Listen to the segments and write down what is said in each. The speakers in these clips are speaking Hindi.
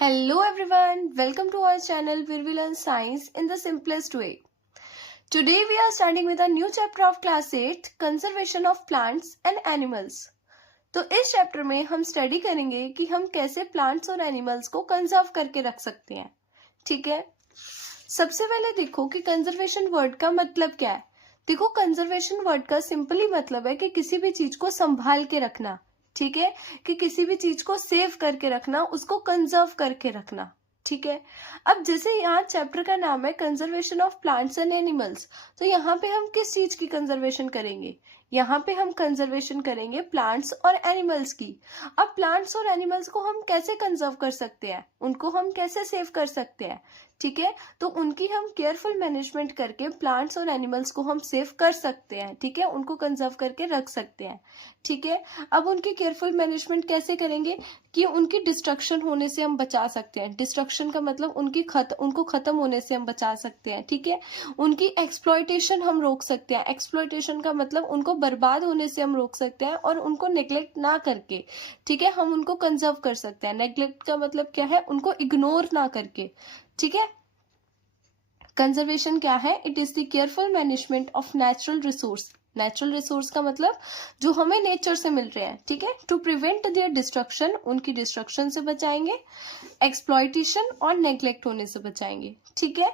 Hello everyone, welcome to our channel where we learn science in the simplest way. Today we are starting with a new chapter of class 8, Conservation of Plants and Animals. तो इस चैप्टर में हम स्टडी करेंगे कि हम कैसे प्लांट्स और एनिमल्स को कंजर्व करके रख सकते हैं. ठीक है, सबसे पहले देखो कि कंजर्वेशन वर्ड का मतलब क्या है. देखो, कंजर्वेशन वर्ड का सिंपली मतलब है कि किसी भी चीज को संभाल के रखना. ठीक है, कि किसी भी चीज को सेव करके रखना, उसको कंजर्व करके रखना. ठीक है, अब जैसे यहाँ चैप्टर का नाम है conservation of plants and animals, तो यहाँ पे हम किस चीज की कंजर्वेशन करेंगे? यहाँ पे हम कंजर्वेशन करेंगे प्लांट्स और एनिमल्स की. अब प्लांट्स और एनिमल्स को हम कैसे कंजर्व कर सकते हैं, उनको हम कैसे सेव कर सकते हैं? ठीक है, तो उनकी हम केयरफुल मैनेजमेंट करके प्लांट्स और एनिमल्स को हम सेव कर सकते हैं. ठीक है, उनको कंजर्व करके रख सकते हैं. ठीक है, अब उनकी केयरफुल मैनेजमेंट कैसे करेंगे कि उनकी डिस्ट्रक्शन होने से हम बचा सकते हैं. डिस्ट्रक्शन का मतलब उनको खत्म होने से हम बचा सकते हैं. ठीक है, उनकी एक्सप्लॉयटेशन हम रोक सकते हैं. एक्सप्लॉयटेशन का मतलब उनको बर्बाद होने से हम रोक सकते हैं और उनको नेग्लेक्ट ना करके, ठीक है, हम उनको कंजर्व कर सकते हैं. नेग्लेक्ट का मतलब क्या है? उनको इग्नोर ना करके. ठीक है, कंजर्वेशन क्या है? It is the careful management of natural resource. Natural resource का मतलब जो हमें नेचर से मिल रहे हैं. ठीक है, टू प्रिवेंट देयर डिस्ट्रक्शन, उनकी डिस्ट्रक्शन से बचाएंगे, एक्सप्लॉयटेशन और नेग्लेक्ट होने से बचाएंगे. ठीक है,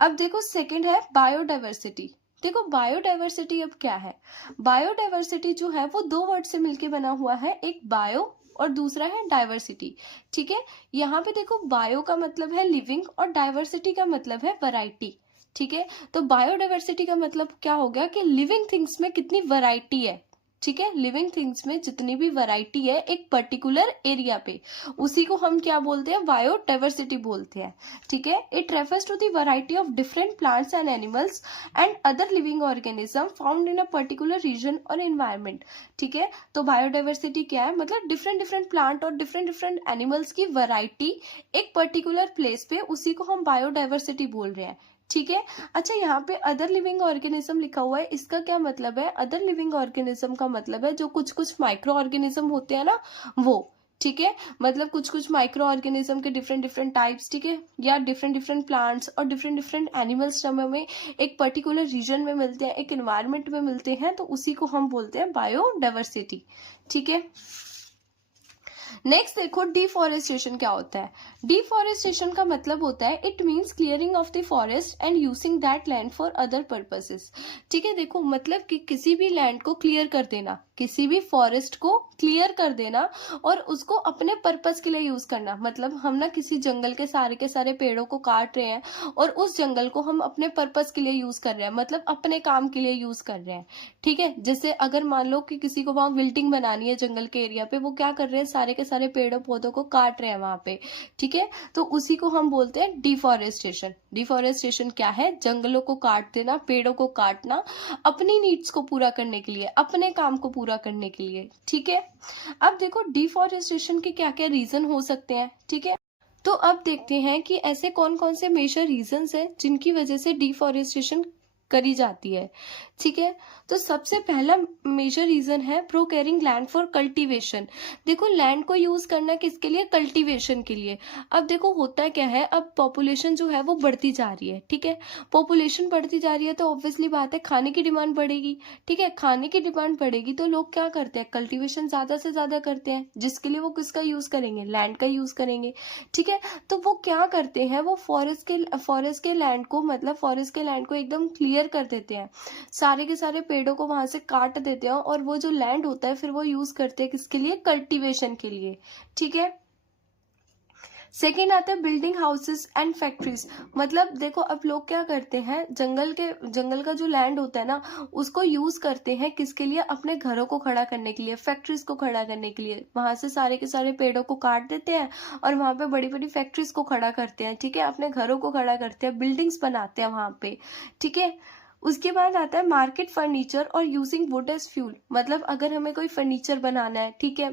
अब देखो सेकंड है बायोडाइवर्सिटी. देखो, बायोडाइवर्सिटी अब क्या है? बायोडाइवर्सिटी जो है वो दो वर्ड से मिलके बना हुआ है, एक बायो और दूसरा है डाइवर्सिटी. ठीक है, यहाँ पे देखो बायो का मतलब है लिविंग और डाइवर्सिटी का मतलब है वैरायटी. ठीक है, तो बायोडाइवर्सिटी का मतलब क्या हो गया कि लिविंग थिंग्स में कितनी वैरायटी है. ठीक है, लिविंग थिंग्स में जितनी भी वैरायटी है एक पर्टिकुलर एरिया पे, उसी को हम क्या बोलते हैं? बायोडाइवर्सिटी बोलते हैं. ठीक है, it refers to the variety of different plants and animals and other living organism found in a particular region और एनवायरमेंट. ठीक है, तो बायोडाइवर्सिटी क्या है? मतलब डिफरेंट डिफरेंट प्लांट और डिफरेंट डिफरेंट एनिमल्स की वैरायटी एक पर्टिकुलर प्लेस पे, उसी को हम बायोडाइवर्सिटी बोल रहे हैं. ठीक है, अच्छा यहाँ पे अदर लिविंग ऑर्गेनिज्म लिखा हुआ है, इसका क्या मतलब है? अदर लिविंग ऑर्गेनिज्म का मतलब है जो कुछ कुछ माइक्रो ऑर्गेनिज्म होते हैं ना, वो. ठीक है, मतलब कुछ कुछ माइक्रो ऑर्गेनिज्म के डिफरेंट डिफरेंट टाइप्स. ठीक है, या डिफरेंट डिफरेंट प्लांट्स और डिफरेंट डिफरेंट एनिमल्स जब हमें एक पर्टिकुलर रीजन में मिलते हैं, एक एनवायरमेंट में मिलते हैं, तो उसी को हम बोलते हैं बायोडाइवर्सिटी. ठीक है, नेक्स्ट देखो डिफॉरेस्टेशन क्या होता है. डिफॉरेस्टेशन का मतलब होता है it means clearing of the forest and using that land for other purposes. ठीक है, देखो मतलब कि किसी भी लैंड को क्लियर कर देना, किसी भी फॉरेस्ट को क्लियर कर देना और उसको अपने पर्पस के लिए यूज करना. मतलब हम ना किसी जंगल के सारे पेड़ों को काट रहे हैं और उस जंगल को हम अपने पर्पस के लिए यूज कर रहे हैं, मतलब अपने काम के लिए यूज कर रहे हैं. ठीक है, जैसे अगर मान लो कि किसी को वहां बिल्डिंग बनानी है जंगल के एरिया पे, वो क्या कर रहे हैं? सारे के सारे पेड़ों पौधों को काट रहे हैं वहां पे. ठीक है, तो उसी को हम बोलते हैं डिफॉरेस्टेशन. डिफॉरेस्टेशन क्या है? जंगलों को काट देना, पेड़ों को काटना अपनी नीड्स को पूरा करने के लिए, अपने काम को पूरा करने के लिए. ठीक है, अब देखो डिफॉरेस्टेशन के क्या क्या रीजन हो सकते हैं. ठीक है, तो अब देखते हैं कि ऐसे कौन कौन से मेजर रीजंस हैं जिनकी वजह से डिफॉरेस्टेशन करी जाती है. ठीक है, तो सबसे पहला मेजर रीजन है प्रोक्योरिंग लैंड फॉर कल्टीवेशन. देखो, लैंड को यूज करना किसके लिए? कल्टीवेशन के लिए. अब देखो होता क्या है, अब पॉपुलेशन जो है वो बढ़ती जा रही है. ठीक है, पॉपुलेशन बढ़ती जा रही है तो ऑब्वियसली बात है खाने की डिमांड बढ़ेगी. ठीक है, खाने की डिमांड बढ़ेगी तो लोग क्या करते हैं? कल्टीवेशन ज्यादा से ज्यादा करते हैं, जिसके लिए वो किसका यूज करेंगे? लैंड का यूज करेंगे. ठीक है, तो वो क्या करते हैं? वो फॉरेस्ट के लैंड को, मतलब फॉरेस्ट के लैंड को एकदम क्लियर कर देते हैं, सारे के सारे पेड़ों को वहां से काट देते हैं और वो जो लैंड होता है फिर वो यूज करते हैं किसके लिए? कल्टीवेशन के लिए. ठीक है, सेकेंड आता है बिल्डिंग हाउसेस एंड फैक्ट्रीज. मतलब देखो अब लोग क्या करते हैं, जंगल का जो लैंड होता है ना, उसको यूज करते हैं किसके लिए? अपने घरों को खड़ा करने के लिए, फैक्ट्रीज को खड़ा करने के लिए. वहां से सारे के सारे पेड़ों को काट देते हैं और वहां पे बड़ी बड़ी फैक्ट्रीज को खड़ा करते हैं. ठीक है, अपने घरों को खड़ा करते हैं, बिल्डिंग्स बनाते हैं वहां पे. ठीक है, उसके बाद आता है मार्केट फर्नीचर और यूजिंग वुड एज फ्यूल. मतलब अगर हमें कोई फर्नीचर बनाना है, ठीक है,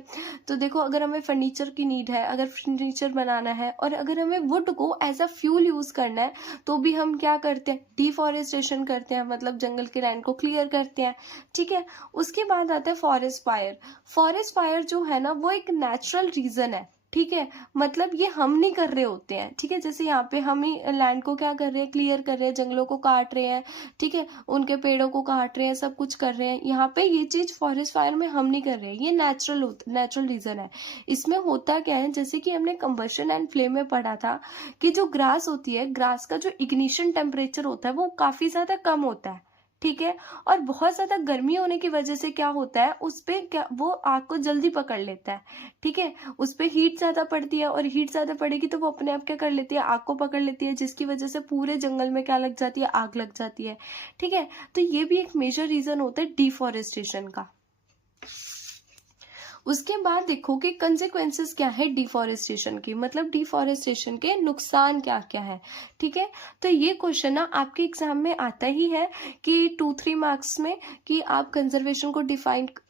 तो देखो अगर हमें फर्नीचर की नीड है, अगर फर्नीचर बनाना है और अगर हमें वुड को एज अ फ्यूल यूज करना है, तो भी हम क्या करते हैं? डिफॉरेस्टेशन करते हैं, मतलब जंगल के लैंड को क्लियर करते हैं. ठीक है, उसके बाद आता है फॉरेस्ट फायर. फॉरेस्ट फायर जो है ना वो एक नेचुरल रीजन है. ठीक है, मतलब ये हम नहीं कर रहे होते हैं, ठीक है। जैसे यहाँ पे हम ही लैंड को क्या कर रहे हैं, क्लियर कर रहे हैं, जंगलों को काट रहे हैं, ठीक है, उनके पेड़ों को काट रहे हैं, सब कुछ कर रहे हैं। यहाँ पे ये चीज फॉरेस्ट फायर में हम नहीं कर रहे हैं, ये नेचुरल रीजन है। इसमें होता क्या है, जैसे कि हमने कंबशन एंड फ्लेम में पढ़ा था कि जो ग्रास होती है, ग्रास का जो इग्निशन टेम्परेचर होता है वो काफी ज्यादा कम होता है, ठीक है। और बहुत ज्यादा गर्मी होने की वजह से क्या होता है, उस पे क्या वो आग को जल्दी पकड़ लेता है, ठीक है। उस पे हीट ज्यादा पड़ती है और हीट ज्यादा पड़ेगी तो वो अपने आप क्या कर लेती है, आग को पकड़ लेती है, जिसकी वजह से पूरे जंगल में क्या लग जाती है, आग लग जाती है, ठीक है। तो ये भी एक मेजर रीजन होता है डिफॉरेस्टेशन का। उसके बाद देखो कि कंसेक्वेंसेस क्या है डिफॉरेस्टेशन की, मतलब डिफॉरेस्टेशन के नुकसान क्या क्या है, ठीक है। तो ये क्वेश्चन ना आपके एग्जाम में आता ही है कि 2-3 मार्क्स में, कि आप कंजर्वेशन को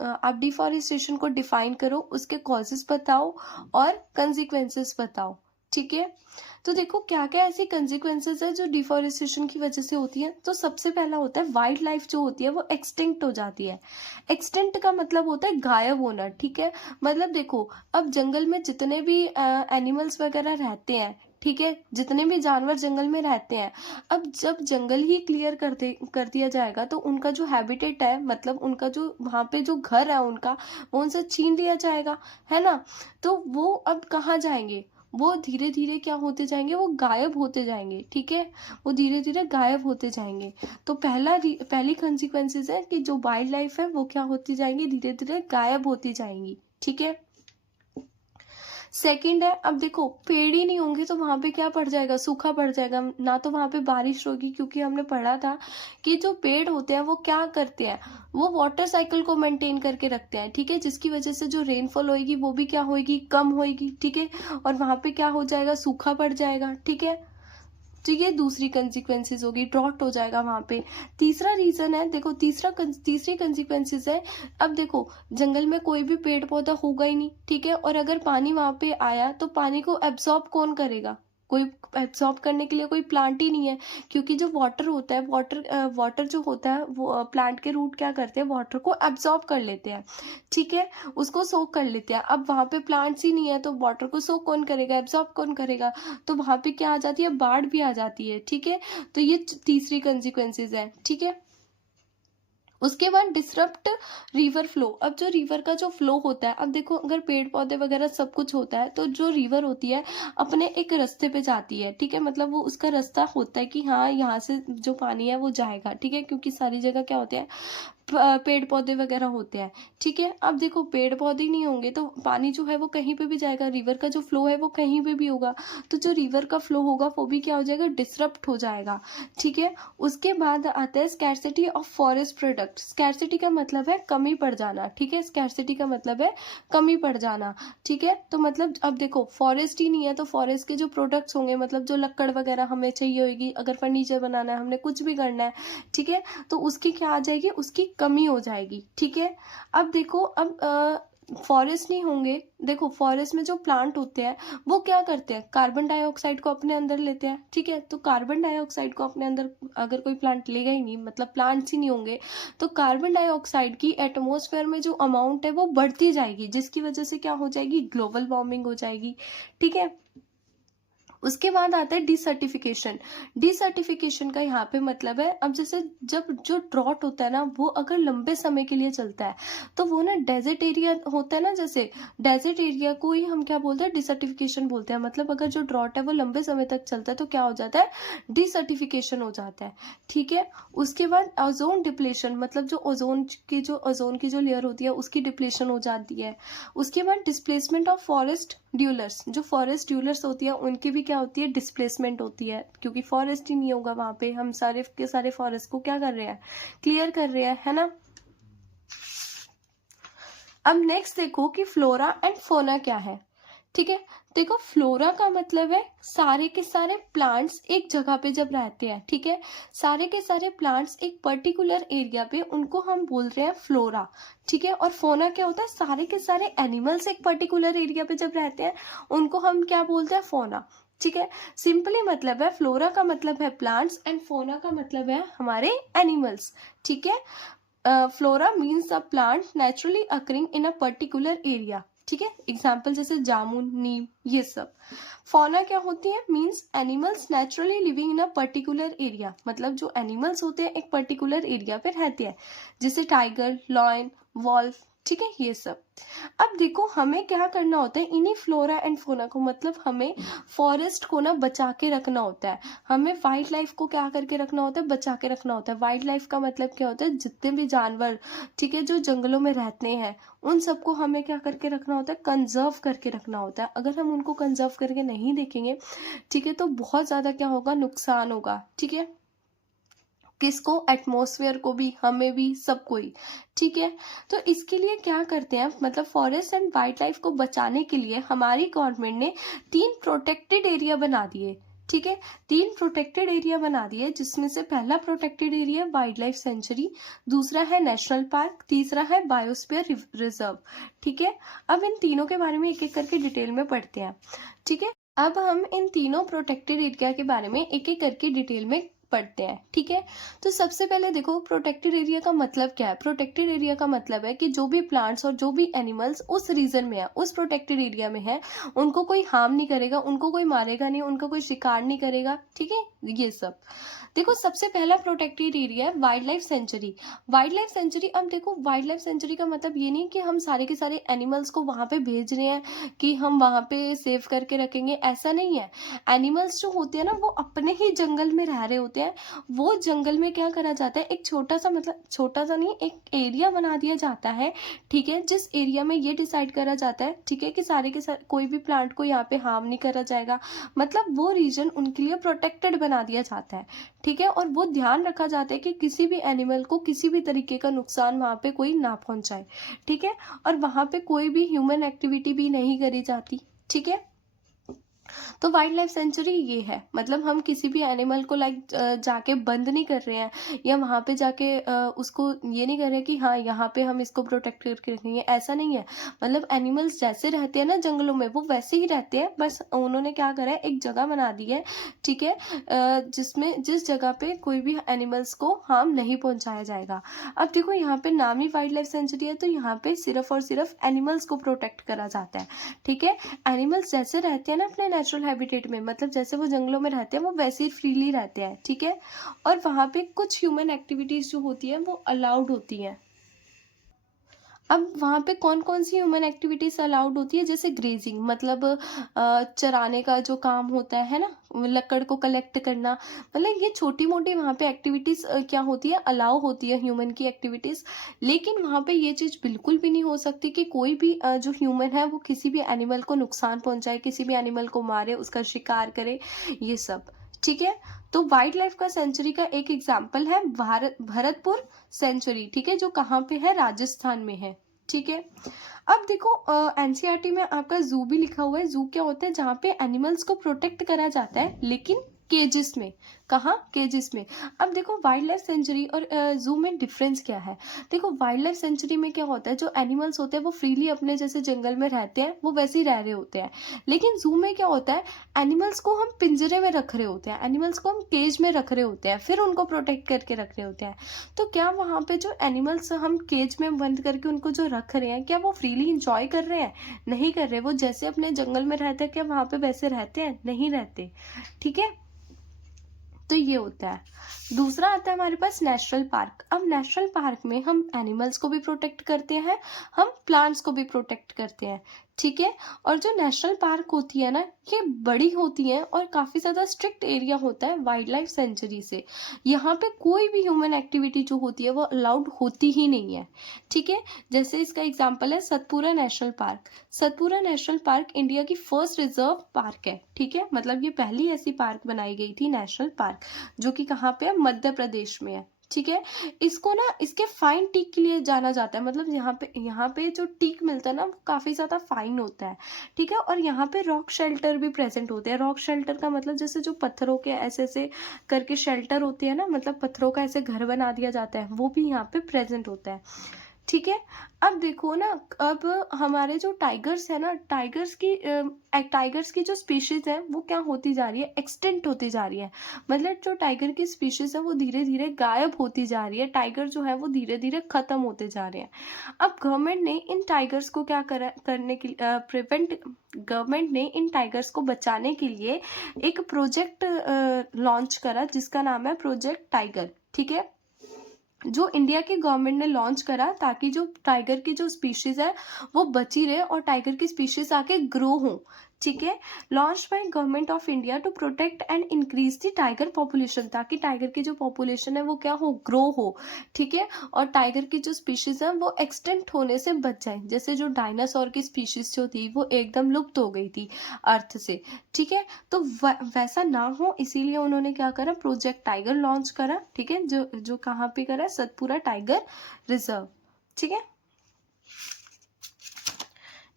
आप डिफॉरेस्टेशन को डिफाइन करो, उसके कॉजेस बताओ और कंसेक्वेंसेस बताओ, ठीक है। तो देखो क्या क्या ऐसी कंसिक्वेंसेस है जो डिफॉरेस्टेशन की वजह से होती है। तो सबसे पहला होता है वाइल्ड लाइफ जो होती है वो एक्सटिंक्ट हो जाती है। एक्सटिंक्ट का मतलब होता है गायब होना, ठीक है। मतलब देखो अब जंगल में जितने भी एनिमल्स वगैरह रहते हैं, ठीक है, जितने भी जानवर जंगल में रहते हैं, अब जब जंगल ही क्लियर कर दिया जाएगा तो उनका जो हैबिटेट है, मतलब उनका जो वहां पे जो घर है उनका, वो उनसे छीन लिया जाएगा, है ना। तो वो अब कहाँ जाएंगे, वो धीरे धीरे क्या होते जाएंगे, वो गायब होते जाएंगे, ठीक है, वो धीरे धीरे गायब होते जाएंगे। तो पहली कंसिक्वेंसेस है कि जो वाइल्ड लाइफ है वो क्या होती जाएंगी, धीरे धीरे गायब होती जाएंगी, ठीक है। सेकंड है, अब देखो पेड़ ही नहीं होंगे तो वहां पे क्या पड़ जाएगा, सूखा पड़ जाएगा, ना तो वहां पे बारिश होगी, क्योंकि हमने पढ़ा था कि जो पेड़ होते हैं वो क्या करते हैं, वो वाटर साइकिल को मेंटेन करके रखते हैं, ठीक है, जिसकी वजह से जो रेनफॉल होएगी वो भी क्या होएगी, कम होएगी, ठीक है। और वहां पे क्या हो जाएगा, सूखा पड़ जाएगा, ठीक है। तो ये दूसरी कंसिक्वेंसेस होगी, ड्रॉट हो जाएगा वहां पे। तीसरा रीजन है, देखो तीसरी कंसिक्वेंसेस है, अब देखो जंगल में कोई भी पेड़ पौधा होगा ही नहीं, ठीक है, और अगर पानी वहां पे आया तो पानी को एब्सॉर्ब कौन करेगा, कोई एब्सॉर्ब करने के लिए कोई प्लांट ही नहीं है, क्योंकि जो वाटर होता है, वाटर जो होता है वो प्लांट के रूट क्या करते हैं, वाटर को एब्सॉर्ब कर लेते हैं, ठीक है, उसको सोक कर लेते हैं। अब वहां पे प्लांट्स ही नहीं है तो वाटर को सोक कौन करेगा, एब्सॉर्ब कौन करेगा, तो वहां पे क्या आ जाती है, बाढ़ भी आ जाती है, ठीक है। तो ये तीसरी कंसिक्वेंसेज है, ठीक है। उसके बाद डिसरप्ट रिवर फ्लो। अब जो रिवर का जो फ्लो होता है, अब देखो अगर पेड़ पौधे वगैरह सब कुछ होता है तो जो रिवर होती है अपने एक रास्ते पे जाती है, ठीक है, मतलब वो उसका रास्ता होता है कि हाँ यहाँ से जो पानी है वो जाएगा, ठीक है, क्योंकि सारी जगह क्या होते हैं, पेड़ पौधे वगैरह होते हैं, ठीक है। अब देखो पेड़ पौधे नहीं होंगे तो पानी जो है वो कहीं पे भी जाएगा, रिवर का जो फ्लो है वो कहीं पे भी होगा, तो जो रिवर का फ्लो होगा वो भी क्या हो जाएगा, डिसरप्ट हो जाएगा, ठीक है। उसके बाद आता है scarcity of forest product. Scarcity का मतलब है कमी पड़ जाना, ठीक है, स्कैरसिटी का मतलब है कमी पड़ जाना, ठीक है। तो मतलब अब देखो फॉरेस्ट ही नहीं है तो फॉरेस्ट के जो प्रोडक्ट्स होंगे, मतलब जो लकड़ वगैरह हमें चाहिए होगी, अगर फर्नीचर बनाना है, हमने कुछ भी करना है, ठीक है, तो उसकी क्या आ जाएगी, उसकी कमी हो जाएगी, ठीक है। अब देखो अब फॉरेस्ट नहीं होंगे, देखो फॉरेस्ट में जो प्लांट होते हैं वो क्या करते हैं, कार्बन डाइऑक्साइड को अपने अंदर लेते हैं, ठीक है। तो कार्बन डाइऑक्साइड को अपने अंदर अगर कोई प्लांट लेगा ही नहीं, मतलब प्लांट्स ही नहीं होंगे, तो कार्बन डाइऑक्साइड की एटमॉस्फेयर में जो अमाउंट है वो बढ़ती जाएगी, जिसकी वजह से क्या हो जाएगी, ग्लोबल वार्मिंग हो जाएगी, ठीक है। उसके बाद आता है डिसर्टिफिकेशन। डिसर्टिफिकेशन का यहाँ पे मतलब है, अब जैसे जब जो ड्रॉट होता है ना वो अगर लंबे समय के लिए चलता है तो वो ना डेजर्ट एरिया होता है ना, जैसे डेजर्ट एरिया को ही हम क्या बोलते हैं, डिसर्टिफिकेशन बोलते हैं। मतलब अगर जो ड्रॉट है वो लंबे समय तक चलता है तो क्या हो जाता है, डिसर्टिफिकेशन हो जाता है, ठीक है। उसके बाद ओजोन डिप्लेशन, मतलब जो ओजोन की जो लेयर होती है उसकी डिप्लेशन हो जाती है। उसके बाद डिस्प्लेसमेंट ऑफ फॉरेस्ट ड्यूलर्स, जो फॉरेस्ट ड्यूलर्स होती है उनकी भी क्या होती है, डिस्प्लेसमेंट होती है, क्योंकि फॉरेस्ट ही नहीं होगा वहां पे, हम सारे के सारे फॉरेस्ट को क्या कर रहे हैं, क्लियर कर रहे हैं, है ना। अब नेक्स्ट देखो कि फ्लोरा एंड फोना क्या है, ठीक है। देखो फ्लोरा का मतलब है सारे के सारे प्लांट्स एक जगह पे जब रहते हैं, ठीक है, सारे के सारे प्लांट्स एक पर्टिकुलर एरिया पे, उनको हम बोल रहे हैं फ्लोरा, ठीक है। और फोना क्या होता है, सारे के सारे एनिमल्स एक पर्टिकुलर एरिया पे जब रहते हैं उनको हम क्या बोलते हैं, फोना, ठीक है। सिंपली मतलब है फ्लोरा का मतलब है प्लांट्स एंड फोना का मतलब है हमारे एनिमल्स, ठीक है। Flora means the plant naturally occurring in a particular area, ठीक है, एग्जाम्पल जैसे जामुन, नीम, ये सब। फौना क्या होती है, means animals naturally living in a particular area, मतलब जो एनिमल्स होते हैं एक पर्टिकुलर एरिया पे रहते हैं, जैसे टाइगर, लॉयन, वॉल्फ, ठीक है, ये सब। अब देखो हमें क्या करना होता है, इन्हीं फ्लोरा एंड फोना को, मतलब हमें फॉरेस्ट को ना बचा के रखना होता है, हमें वाइल्ड लाइफ को क्या करके रखना होता है, बचा के रखना होता है। वाइल्ड लाइफ का मतलब क्या होता है, जितने भी जानवर, ठीक है, जो जंगलों में रहते हैं, उन सबको हमें क्या करके रखना होता है, कंजर्व करके रखना होता है। अगर हम उनको कंजर्व करके नहीं देखेंगे, ठीक है, तो बहुत ज्यादा क्या होगा, नुकसान होगा, ठीक है, किसको, एटमॉस्फेयर को भी, हमें भी, सबको ही, ठीक है। तो इसके लिए क्या करते हैं, मतलब फॉरेस्ट एंड वाइल्ड लाइफ को बचाने के लिए हमारी गवर्नमेंट ने 3 प्रोटेक्टेड एरिया बना दिए, ठीक है, 3 प्रोटेक्टेड एरिया बना दिए, जिसमें से पहला protected area wild life sanctuary, दूसरा है नेशनल पार्क, तीसरा है बायोस्फीयर रिजर्व, ठीक है। अब इन तीनों के बारे में एक एक करके डिटेल में पढ़ते हैं, ठीक है। अब हम इन तीनों प्रोटेक्टेड एरिया के बारे में एक एक करके डिटेल में पढ़ते हैं, ठीक है। तो सबसे पहले देखो प्रोटेक्टेड एरिया का मतलब क्या है। प्रोटेक्टेड एरिया का मतलब है कि जो भी प्लांट्स और जो भी एनिमल्स उस रीजन में है, उस प्रोटेक्टेड एरिया में है, उनको कोई हार्म नहीं करेगा, उनको कोई मारेगा नहीं, उनका कोई शिकार नहीं करेगा, ठीक है, ये सब। देखो सबसे पहला प्रोटेक्टेड एरिया है wild life sanctuary. Wild life sanctuary, अब देखो वाइल्ड लाइफ सेंचुरी का मतलब ये नहीं कि हम सारे के सारे एनिमल्स को वहां पे भेज रहे हैं कि हम वहां पे सेव करके रखेंगे, ऐसा नहीं है। एनिमल्स जो होते हैं ना, वो अपने ही जंगल में रह रहे होते हैं, वो जंगल में क्या करा जाता है, एक छोटा सा, मतलब छोटा सा नहीं, एक एरिया बना दिया जाता है, ठीक है, जिस एरिया में ये डिसाइड करा जाता है, ठीक है, कि सारे के सारे कोई भी प्लांट को यहाँ पे हार्म नहीं करा जाएगा, मतलब वो रीजन उनके लिए प्रोटेक्टेड बना दिया जाता है, ठीक है। और वो ध्यान रखा जाता है कि किसी भी एनिमल को किसी भी तरीके का नुकसान वहां पे कोई ना पहुंचाए, ठीक है, और वहां पे कोई भी ह्यूमन एक्टिविटी भी नहीं करी जाती, ठीक है। तो वाइल्ड लाइफ सेंचुरी ये है, मतलब हम किसी भी एनिमल को जाके बंद नहीं कर रहे हैं, या वहां पे जाके उसको ये नहीं कर रहे कि हाँ यहाँ पे हम इसको प्रोटेक्ट करके रखेंगे, ऐसा नहीं है। मतलब एनिमल्स जैसे रहते हैं ना जंगलों में, वो वैसे ही रहते हैं, बस उन्होंने क्या करा है, एक जगह बना दी है, ठीक है, जिसमें जिस जगह पे कोई भी एनिमल्स को हार्म नहीं पहुंचाया जाएगा। अब देखो यहाँ पे नाम ही वाइल्ड लाइफ सेंचुरी है, तो यहाँ पे सिर्फ और सिर्फ एनिमल्स को प्रोटेक्ट करा जाता है, ठीक है। एनिमल्स जैसे रहते हैं ना अपने नेचुरल हैबिटेट में, मतलब जैसे वो जंगलों में रहते हैं, वो वैसे ही फ्रीली रहते हैं, ठीक है। और वहां पे कुछ ह्यूमन एक्टिविटीज जो होती है वो अलाउड होती है। अब वहाँ पे कौन कौन सी ह्यूमन एक्टिविटीज अलाउड होती है, जैसे ग्रेजिंग, मतलब चराने का जो काम होता है ना, लकड़ को कलेक्ट करना, मतलब ये छोटी मोटी वहाँ पे एक्टिविटीज क्या होती है, अलाउ होती है ह्यूमन की एक्टिविटीज। लेकिन वहाँ पे ये चीज बिल्कुल भी नहीं हो सकती कि कोई भी जो ह्यूमन है वो किसी भी एनिमल को नुकसान पहुंचाए, किसी भी एनिमल को मारे, उसका शिकार करे, ये सब, ठीक है। तो वाइल्ड लाइफ का सेंचुरी का एक एग्जाम्पल है भरतपुर सेंचुरी, ठीक है, जो कहाँ पे है, राजस्थान में है, ठीक है। अब देखो एनसीईआरटी में आपका जू भी लिखा हुआ है। जू क्या होता है, जहाँ पे एनिमल्स को प्रोटेक्ट करा जाता है, लेकिन केजेस में। कहाँ, केजेस में। अब देखो वाइल्ड लाइफ सेंचुरी और जू में डिफरेंस क्या है। देखो वाइल्ड लाइफ सेंचुरी में क्या होता है, जो एनिमल्स होते हैं वो फ्रीली अपने जैसे जंगल में रहते हैं, वो वैसे ही रह रहे होते हैं। लेकिन जू में क्या होता है, एनिमल्स को हम पिंजरे में रख रहे होते हैं, एनिमल्स को हम केज में रख रहे होते हैं, फिर उनको प्रोटेक्ट करके रख रहे होते हैं। तो क्या वहाँ पे जो एनिमल्स हम केज में बंद करके उनको जो रख रहे हैं, क्या वो फ्रीली इंजॉय कर रहे हैं, नहीं कर रहे। वो जैसे अपने जंगल में रहते हैं, क्या वहाँ पे वैसे रहते हैं, नहीं रहते, ठीक है। तो ये होता है। दूसरा आता है हमारे पास नेशनल पार्क। अब नेशनल पार्क में हम एनिमल्स को भी प्रोटेक्ट करते हैं, हम प्लांट्स को भी प्रोटेक्ट करते हैं, ठीक है। और जो नेशनल पार्क होती है ना, ये बड़ी होती है और काफी ज्यादा स्ट्रिक्ट एरिया होता है वाइल्ड लाइफ सेंचुरी से। यहाँ पे कोई भी ह्यूमन एक्टिविटी जो होती है वो अलाउड होती ही नहीं है, ठीक है। जैसे इसका एग्जाम्पल है Satpura national park. Satpura national park India की फर्स्ट रिजर्व पार्क है, ठीक है, मतलब ये पहली ऐसी पार्क बनाई गई थी नेशनल पार्क, जो कि कहाँ पे है, मध्य प्रदेश में है, ठीक है। इसको ना इसके फाइन टीक के लिए जाना जाता है, मतलब यहाँ पे जो टीक मिलता है ना, वो काफी ज्यादा फाइन होता है, ठीक है। और यहाँ पे रॉक शेल्टर भी प्रेजेंट होते हैं। रॉक शेल्टर का मतलब जैसे जो पत्थरों के ऐसे ऐसे करके शेल्टर होते हैं ना, मतलब पत्थरों का ऐसे घर बना दिया जाता है, वो भी यहाँ पे प्रेजेंट होता है, ठीक है। अब देखो ना, अब हमारे जो टाइगर्स है ना, टाइगर्स की जो स्पीशीज है वो क्या होती जा रही है, एक्सटिंक्ट होती जा रही है। मतलब जो टाइगर की स्पीशीज है वो धीरे धीरे गायब होती जा रही है, टाइगर जो है वो धीरे धीरे खत्म होते जा रहे हैं। अब गवर्नमेंट ने इन टाइगर्स को क्या करने के लिए प्रिवेंट गवर्नमेंट ने इन टाइगर्स को बचाने के लिए एक प्रोजेक्ट लॉन्च करा जिसका नाम है प्रोजेक्ट टाइगर। ठीक है, जो इंडिया की गवर्नमेंट ने लॉन्च करा ताकि जो टाइगर की जो स्पीशीज है वो बची रहे और टाइगर की स्पीशीज आके ग्रो हो। ठीक है, launch by government of India to protect and increase the tiger population, ताकि टाइगर की जो पॉपुलेशन है वो क्या हो, ग्रो हो। ठीक है, और टाइगर की जो स्पीशीज है वो एक्सटेंट होने से बच जाए। जैसे जो डायनासोर की स्पीशीज जो थी वो एकदम लुप्त हो गई थी अर्थ से। ठीक है, तो वैसा ना हो इसीलिए उन्होंने क्या करा, प्रोजेक्ट टाइगर लॉन्च करा। ठीक है, जो जो कहाँ पे करा, सतपुरा टाइगर रिजर्व। ठीक है,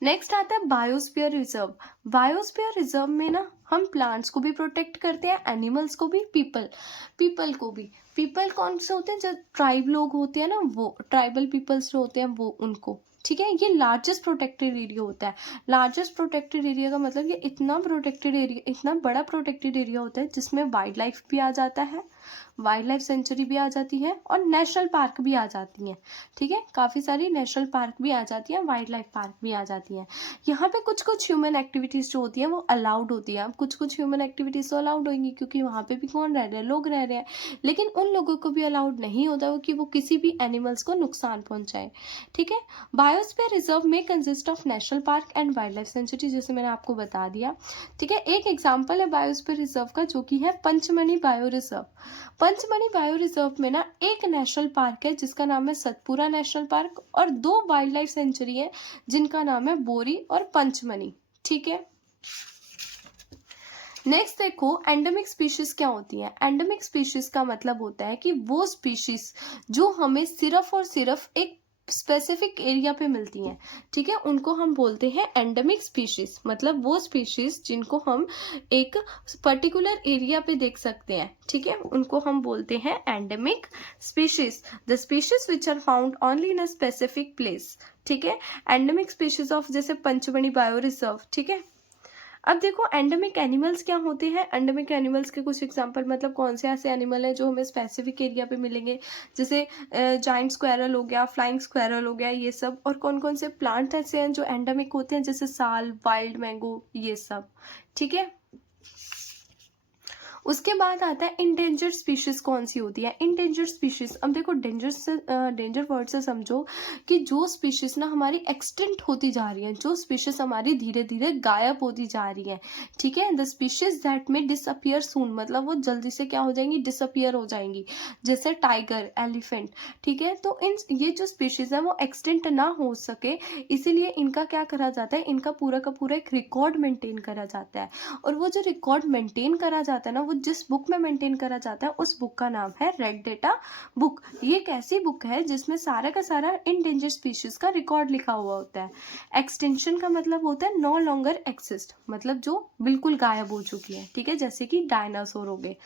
नेक्स्ट आता है बायोस्फीयर रिजर्व। बायोस्फीयर रिजर्व में ना हम प्लांट्स को भी प्रोटेक्ट करते हैं, एनिमल्स को भी, पीपल को भी। पीपल कौन से होते हैं, जो ट्राइब लोग होते हैं ना, वो ट्राइबल पीपल्स जो होते हैं वो, उनको। ठीक है, ये लार्जेस्ट प्रोटेक्टेड एरिया होता है। लार्जेस्ट प्रोटेक्टेड एरिया का मतलब ये इतना प्रोटेक्टेड एरिया, इतना बड़ा प्रोटेक्टेड एरिया होता है जिसमें वाइल्ड लाइफ भी आ जाता है, वाइल्ड लाइफ सेंचुरी भी आ जाती है और नेशनल पार्क भी आ जाती हैं। ठीक है, काफ़ी सारी नेशनल पार्क भी आ जाती हैं, वाइल्ड लाइफ पार्क भी आ जाती हैं। यहाँ पे कुछ कुछ ह्यूमन एक्टिविटीज़ जो होती हैं वो अलाउड होती है। अब कुछ कुछ ह्यूमन एक्टिविटीज़ तो अलाउड होंगी क्योंकि वहाँ पे भी कौन रह रहे हैं, लोग रह रहे हैं। लेकिन उन लोगों को भी अलाउड नहीं होता कि वो किसी भी एनिमल्स को नुकसान पहुँचाए। ठीक है, बायोस्फीयर रिजर्व में consist of national park and wild life sanctuary, जैसे मैंने आपको बता दिया। ठीक है, एक एग्जाम्पल है बायोस्फीयर रिजर्व का जो कि है Panchmani bio reserve. Panchmani bio reserve में ना एक नेशनल पार्क है जिसका नाम है सतपुरा नेशनल पार्क और 2 वाइल्ड लाइफ सेंचुरी है जिनका नाम है बोरी और पंचमणी। ठीक है, नेक्स्ट देखो एंडेमिक स्पीशीज क्या होती है। एंडेमिक स्पीशीज का मतलब होता है कि वो स्पीशीज जो हमें सिर्फ और सिर्फ एक स्पेसिफिक एरिया पे मिलती हैं। ठीक है, उनको हम बोलते हैं एंडेमिक स्पीशीज, मतलब वो स्पीशीज जिनको हम एक पर्टिकुलर एरिया पे देख सकते हैं। ठीक है, उनको हम बोलते हैं endemic species, the species which are found only in a specific place. ठीक है, एंडेमिक स्पीशीज ऑफ जैसे पंचमणी बायो रिजर्व। ठीक है, अब देखो एंडेमिक एनिमल्स क्या होते हैं। एंडेमिक एनिमल्स के कुछ एग्जांपल, मतलब कौन से ऐसे एनिमल हैं जो हमें स्पेसिफिक एरिया पे मिलेंगे, जैसे जाइंट स्क्वायरल हो गया, फ्लाइंग स्क्वायरल हो गया, ये सब। और कौन कौन से प्लांट ऐसे हैं जो एंडेमिक होते हैं, जैसे साल, वाइल्ड मैंगो, ये सब। ठीक है, उसके बाद आता है इंडेंजर्ड स्पीशीज कौन सी होती है। इंडेंजर्ड स्पीशीज, अब देखो डेंजर वर्ड से समझो कि जो स्पीशीज ना हमारी एक्सटिंक्ट होती जा रही है, जो स्पीशीज हमारी धीरे धीरे गायब होती जा रही है। ठीक है, द स्पीशीज दैट में डिसअपियर सून, मतलब वो जल्दी से क्या हो जाएंगी, डिसअपियर हो जाएंगी, जैसे टाइगर, एलिफेंट। ठीक है, तो ये जो स्पीशीज है वो एक्सटिंक्ट ना हो सके इसीलिए इनका क्या करा जाता है, इनका पूरा का पूरा एक रिकॉर्ड मेंटेन करा जाता है। और वो जो रिकॉर्ड मेंटेन करा जाता है ना, वो जिस बुक में मेंटेन करा जाता है उस बुक का नाम है रेड डेटा बुक। ये एक ऐसी बुक है जिसमें सारा का सारा इंडेंजर स्पीशीज का रिकॉर्ड लिखा हुआ होता है। एक्सटेंशन का मतलब होता है नो लॉन्गर एक्सिस्ट, मतलब जो बिल्कुल गायब हो चुकी है। ठीक है, जैसे कि डायनासोर हो गए।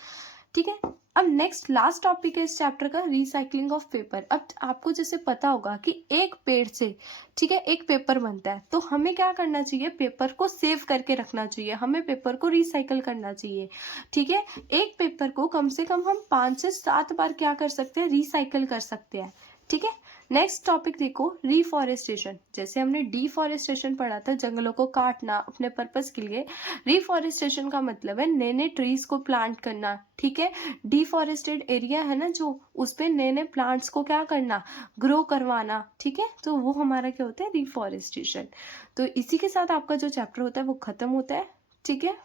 ठीक है, अब नेक्स्ट लास्ट टॉपिक है इस चैप्टर का, रिसाइकलिंग ऑफ पेपर। अब आपको जैसे पता होगा कि एक पेड़ से, ठीक है, एक पेपर बनता है, तो हमें क्या करना चाहिए, पेपर को सेव करके रखना चाहिए, हमें पेपर को रिसाइकल करना चाहिए। ठीक है, एक पेपर को कम से कम हम 5 से 7 बार क्या कर सकते हैं, रिसाइकल कर सकते हैं। ठीक है, नेक्स्ट टॉपिक देखो, रिफॉरेस्टेशन। जैसे हमने डिफॉरेस्टेशन पढ़ा था, जंगलों को काटना अपने पर्पस के लिए। रिफॉरेस्टेशन का मतलब है नए नए ट्रीज को प्लांट करना। ठीक है, डिफॉरेस्टेड एरिया है ना जो, उस पे नए नए प्लांट्स को क्या करना, ग्रो करवाना। ठीक है, तो वो हमारा क्या होता है, रिफॉरेस्टेशन। तो इसी के साथ आपका जो चैप्टर होता है वो खत्म होता है। ठीक है।